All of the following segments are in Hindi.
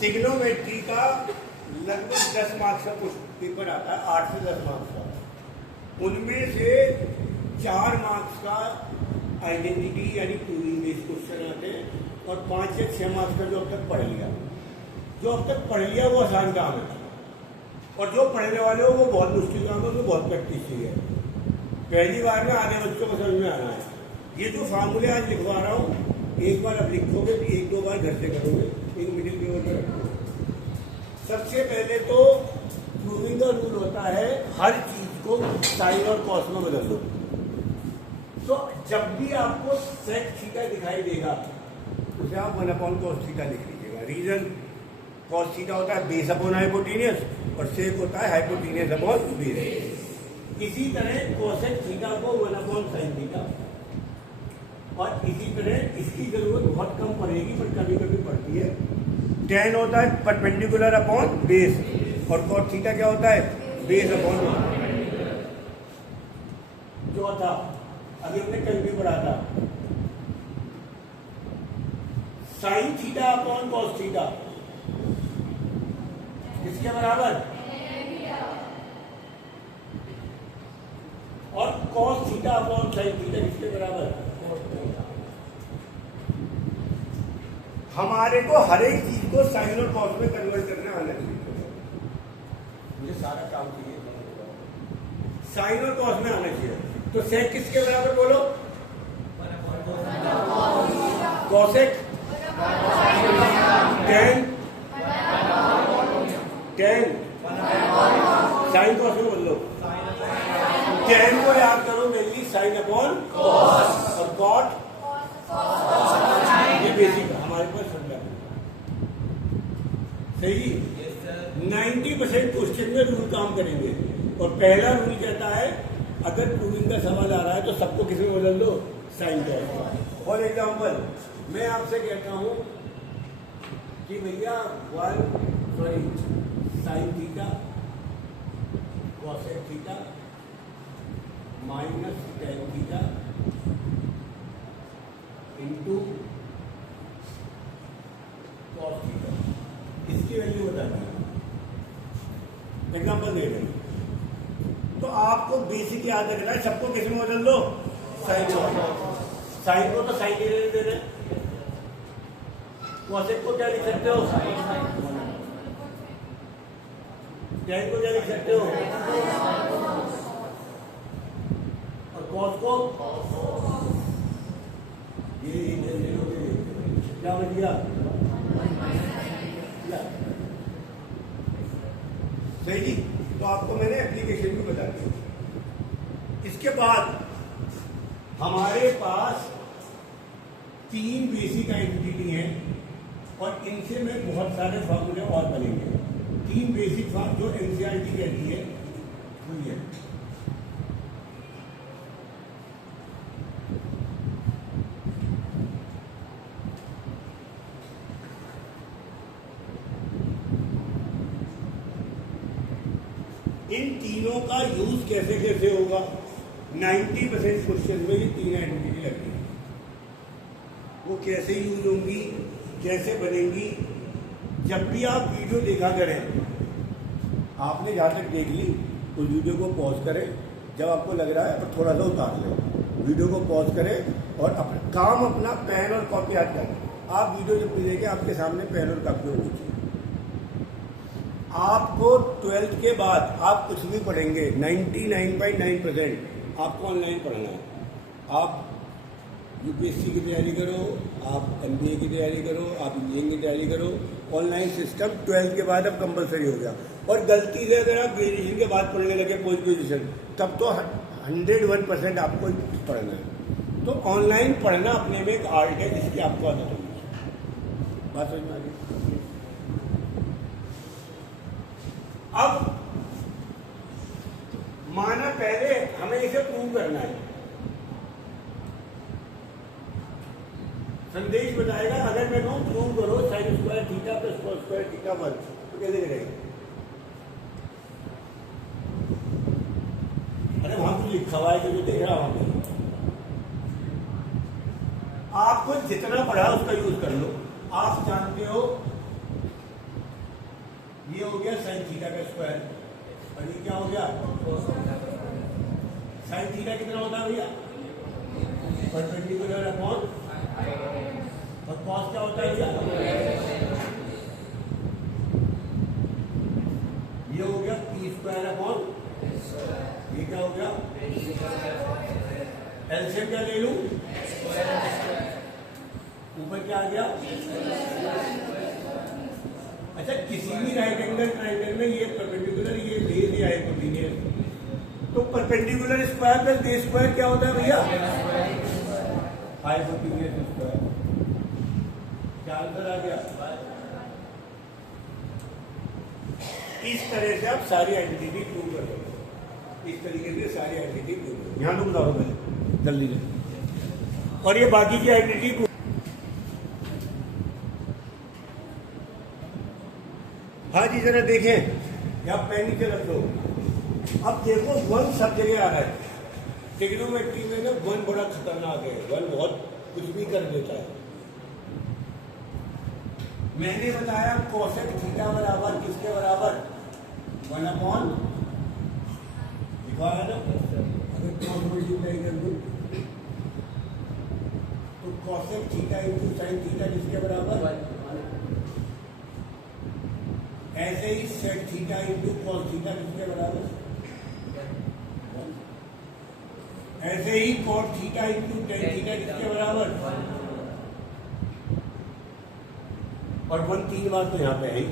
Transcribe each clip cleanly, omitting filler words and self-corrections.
ट्रिग्नोमेट्री का लगभग 10 मार्क्स का पेपर आता है, 8 से 10 मार्क्स का। उनमें से 4 मार्क्स का आइडेंटिटी यानी प्रूविंग बेस्ड क्वेश्चन आते हैं और 5 से 6 मार्क्स का जो अब तक पढ़ लिया, जो अब तक पढ़ लिया वो आसान काम है, और जो पढ़ने वाले हो वो बहुत मुश्किल काम है, उसमें बहुत प्रैक्टिस चाहिए। पहली बार में आधे बच्चों को समझ में आना है। ये जो फार्मूले आज लिखवा रहा हूँ, एक बार अब लिखोगे तो 1-2 बार घर से करोगे, एक मिडिल पेपर पर रखोगे। सबसे पहले तो प्रूविंग का रूल होता है हर चीज को साइन और कॉस में बदल दो। तो जब भी आपको सेक थीटा दिखाई देगा उसे आप 1/cos थीटा लिख लीजिएगा। रीजन, कॉस थीटा होता है बेस अपॉन हाइपोटेनियस और सेक होता है हाइपोटेनियस अपॉन बेस। इसी तरह कोसेक थीटा को 1/sin थीटा, और इसी तरह इसकी जरूरत बहुत कम पड़ेगी पर कभी कभी पड़ती है। tan होता है परपेंडिकुलर अपॉन बेस और cos थीटा क्या होता है बेस अपॉन। चौथा, अभी हमने कल भी पढ़ा था, sin theta upon cos theta किसके बराबर, और cos theta upon sin theta किसके बराबर। हमारे को हर एक चीज को साइन और कॉस में कन्वर्ट करने आना चाहिए। मुझे सारा काम चाहिए, साइन और कॉस में आना चाहिए। तो सेक किसके बराबर बोलो, कॉसेक, टेन, साइन कॉस में बोल लो। टेन को याद करो मेनली साइन अपॉन कॉस, और कॉट ये बेसिक हमारे पास समझा। सही, 90% क्वेश्चन में रूल काम करेंगे। और पहला रूल कहता है अगर प्रूविंग का सवाल आ रहा है तो सबको किसी में बदल दो, साइन कॉस। फॉर एग्जाम्पल मैं आपसे कहता हूं कि भैया sine theta cosec theta minus tan theta into cos theta, इसकी वैल्यू बतानी है। एग्जाम्पल दे रहे हैं तो आपको बेसिक याद रखना है, सबको किस में बदल दो, साइन को। साइन को तो साइन दे रहे हैं, कॉसेक को क्या लिख सकते हो, टेन को क्या लिख सकते हो, और कॉस को ये क्या बन गया, सही जी। तो आपको मैंने एप्लीकेशन भी बता दी। इसके बाद हमारे पास 3 बेसिक आइडेंटिटी हैं और इनसे में बहुत सारे फॉर्मूले और बनेंगे। 3 बेसिक फॉर्म जो एनसीईआरटी कहती है वो ये है। इन तीनों का यूज कैसे कैसे होगा, 90% क्वेश्चन में ये 3 आइडेंटिटी लगती है। वो कैसे यूज होंगी, कैसे बनेंगी, जब भी आप वीडियो देखा करें, आपने जहाँ तक देख ली उस वीडियो को पॉज करें, जब आपको लग रहा है तो थोड़ा सा उतार लें, वीडियो को पॉज करें और अपना काम अपना पेन और कॉपी याद करें। आप वीडियो जब भी देखें आपके सामने पेन और कॉपी होनी चाहिए। आपको 12th के बाद आप कुछ भी पढ़ेंगे, 99.9% आपको ऑनलाइन पढ़ना है। आप यूपीएससी की तैयारी करो, आप एमबीए की तैयारी करो, आप इंजीनियरिंग की तैयारी करो, ऑनलाइन सिस्टम 12th के बाद अब कंपलसरी हो गया। और गलती से अगर आप ग्रेजुएशन के बाद पढ़ने लगे पोस्ट ग्रेजुएशन, तब तो 101% आपको पढ़ना है। तो ऑनलाइन पढ़ना अपने में एक आर्ट है जिसकी आपको आदत होगी। बात समझ में आ गई। अब माना पहले हमें इसे प्रूव करना है, संदेश बताएगा अगर मैं कहूं प्रूव करो sine square theta plus cos square theta 1, तो कैसे करेगा। अरे वहां कुछ लिखा हुआ है जो देख रहा वहां पे, आपको जितना पढ़ा उसका यूज कर लो। आप जानते हो गया साइन थीटा का स्क्वायर, और ये क्या हो गया साइन थीटा कितना होता है भैया, परपेंडिकुलर अपॉन, और कॉस क्या होता है भैया, ये हो गया पी स्क्वायर अपॉन, ये क्या हो गया, एलसीएम क्या ले लूं, ऊपर क्या आ गया, अच्छा किसी भी राइट एंगल ट्राइंगल में ये परपेंडिकुलर ये ले आए तो लीनियर, तो perpendicular square plus base square क्या होता है भैया, हाइपोटेन्यूज स्क्वायर, क्या आंसर आ गया। इस तरह से आप सारी आइडेंटिटी प्रूव कर रहे हो, इस तरीके से सारी आइडेंटिटी प्रूव कर, यहाँ तो बताओ पहले जल्दी से, और ये बाकी की आइडेंटिटी। हाँ जी जरा देखें, यहाँ पेन नीचे रख दो। अब देखो वन सब जगह आ रहा है, ट्रिग्नोमेट्री में ना वन बड़ा खतरनाक है, वन बहुत कुछ भी कर देता है। मैंने बताया कोसेक थीटा बराबर किसके बराबर, 1/, लिखा है ना, अगर क्रॉस मल्टीप्लाई कर दूं तो cosec theta into sine theta किसके बराबर, ऐसे ही sec theta into cos theta किसके बराबर, ऐसे ही cot theta into tan theta किसके बराबर, और 1 3 बार तो यहाँ पे है ही।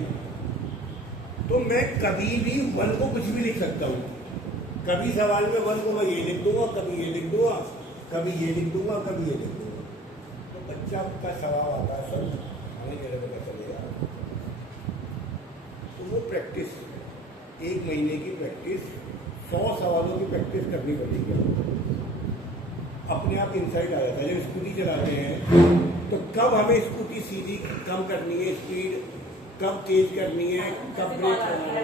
तो मैं कभी भी 1 को कुछ भी लिख सकता हूँ, कभी सवाल में 1 को मैं ये लिख दूंगा, कभी ये लिख दूंगा, कभी ये लिख दूंगा, कभी ये लिख दूंगा, तो बच्चा का सवाल आता है सर हमें जरा पता चलेगा। तो वो प्रैक्टिस, 1 महीने की प्रैक्टिस, 100 सवालों की प्रैक्टिस करनी पड़ेगी, अपने आप इंसाइट आ जाता है। जब स्कूटी चलाते हैं तो कब हमें स्कूटी सीधी कम करनी है स्पीड, कब तेज करनी है, कब ब्रेक करना है,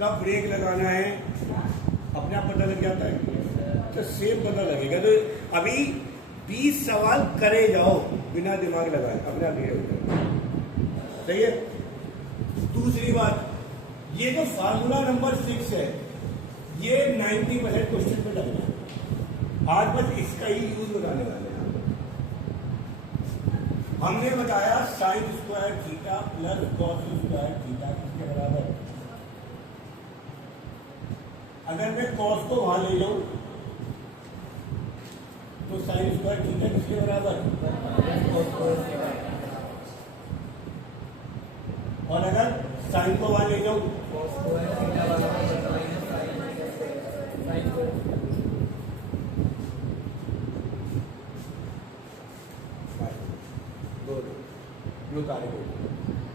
कब ब्रेक लगाना है, अपने आप पता लग जाता है, तो सेम पता लगेगा। तो अभी 20 सवाल करे जाओ बिना दिमाग लगाए, अपने आप ये होता है। सही है। दूसरी बात, ये जो फार्मूला नंबर 6 है ये 90% क्वेश्चन पे लगना है, आज बस इसका ही यूज बताने वाले हैं। हमने बताया sine square theta plus cos square theta किसके बराबर, अगर मैं कॉस को वहां ले जाऊं तो साइन स्क्वायर थीटा किसके बराबर, और अगर साइन को वहां ले जाऊं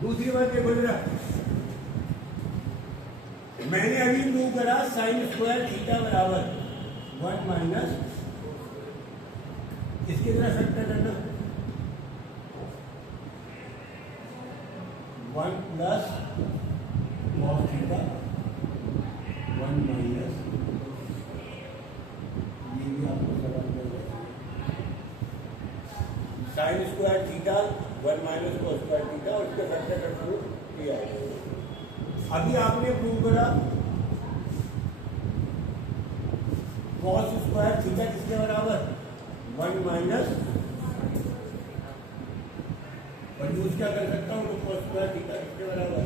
दूसरी बात ये बोल रहा, मैंने अभी प्रूव करा साइन स्क्वायर थीटा बराबर 1 माइनस इसकी तरह फैक्टर करना 1 प्लस कॉस थीटा 1 माइनस, ये भी आपको समझ में sine square theta 1 minus cos square theta और इसके फैक्टर का प्रूफ किया है। अभी आपने प्रूव करा कॉस स्क्वायर थीटा किसके बराबर 1 माइनस, और यूज क्या कर सकता हूँ, तो कॉस स्क्वायर थीटा किसके बराबर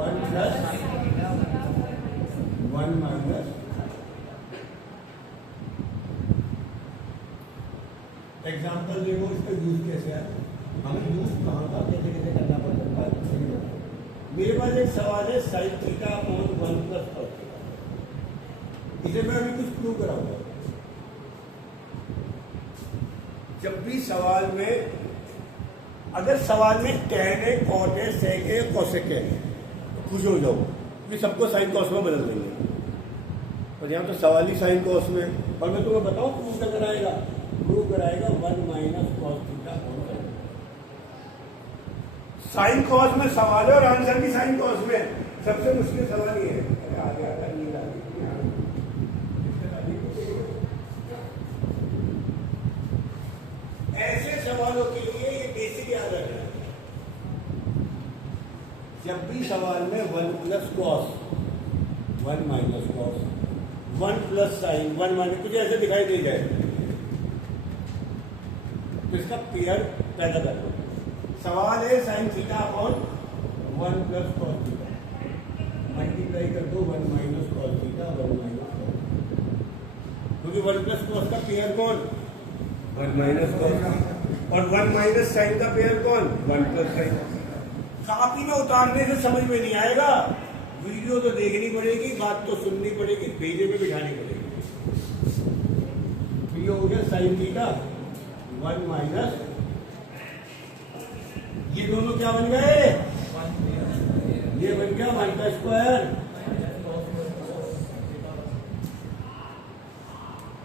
1 प्लस 1 माइनस, एग्जाम्पल देखो इसका यूज कैसे है, हमें यूज कहाँ का कैसे कैसे करना पड़ता है। मेरे पास एक सवाल है sine theta upon 1 plus cos theta, इसे मैं अभी कुछ प्रूव कराऊंगा। जब भी सवाल में, अगर सवाल में टैन है, कॉट है, सेक है, कॉसेक है, तो खुश हो जाओ, ये सबको साइन कॉस में बदल देंगे, और यहाँ तो सवाल ही साइन कॉस में, और मैं तुम्हें बताऊँ प्रूव क्या कराएगा, प्रूव कराएगा 1 minus cos theta upon sine cos में सवाल है और आंसर भी साइन कॉस में, सबसे मुश्किल सवाल ये है। आगे आता नींद आ गई, ऐसे सवालों के लिए ये बेसिक याद रखना, जब भी सवाल में 1 plus cos 1 minus cos 1 plus sign 1 minus कुछ ऐसे दिखाई दे जाए तो इसका पेयर पैदा कर दो। सवाल है sine theta upon 1 plus cos theta, multiply कर दो 1 minus cos theta 1 minus cos, क्योंकि 1 प्लस कॉस का पेयर कौन 1 माइनस कॉस और 1 माइनस साइन का पेयर कौन 1 प्लस साइन। कॉपी में उतारने से समझ में नहीं आएगा, वीडियो तो देखनी पड़ेगी, बात तो सुननी पड़ेगी, पेजे पे बिठानी पड़ेगी। तो ये हो गया साइन थीटा 1 माइनस, ये दोनों क्या बन गए, ये बन गया 1 का स्क्वायर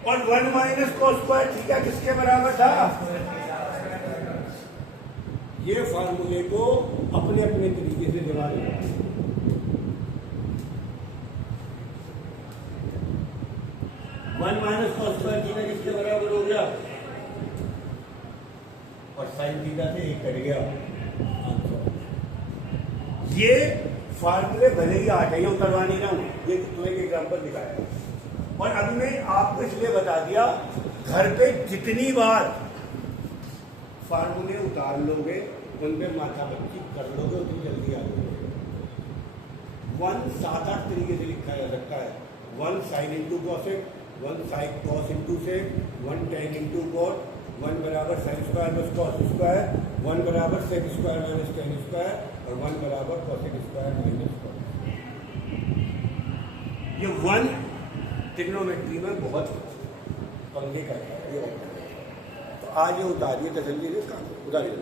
और 1 माइनस कॉस स्क्वायर थीटा किसके बराबर था। ये फार्मूले को अपने अपने तरीके से जमा लेना। 1 माइनस कॉस स्क्वायर थीटा किसके बराबर हो गया और साइन थीटा से 1 कट गया आंसर। ये फार्मूले भले ही 8 है, उतरवा नहीं रहा हूं, ये तो एक एग्जाम्पल दिखाया। और अब मैं आपको इसलिए बता दिया, घर पे जितनी बार फार्मूले उतार लोगे उन पे माथा पच्ची कर लोगे उतनी जल्दी आ जाओगे। 1 7-8 तरीके से लिखा जा सकता है। 1 sine into cosec, 1 sine cos into sec, 1 tan into cot, 1 बराबर sine square plus cos square, 1 बराबर sec square minus tan square और 1 बराबर कॉसेक स्क्वायर माइनस कॉस। ये 1 ट्रिग्नोमेट्री में बहुत पंगे का है। तो आज ये उतारिए तसल्ली से काम उतारिए।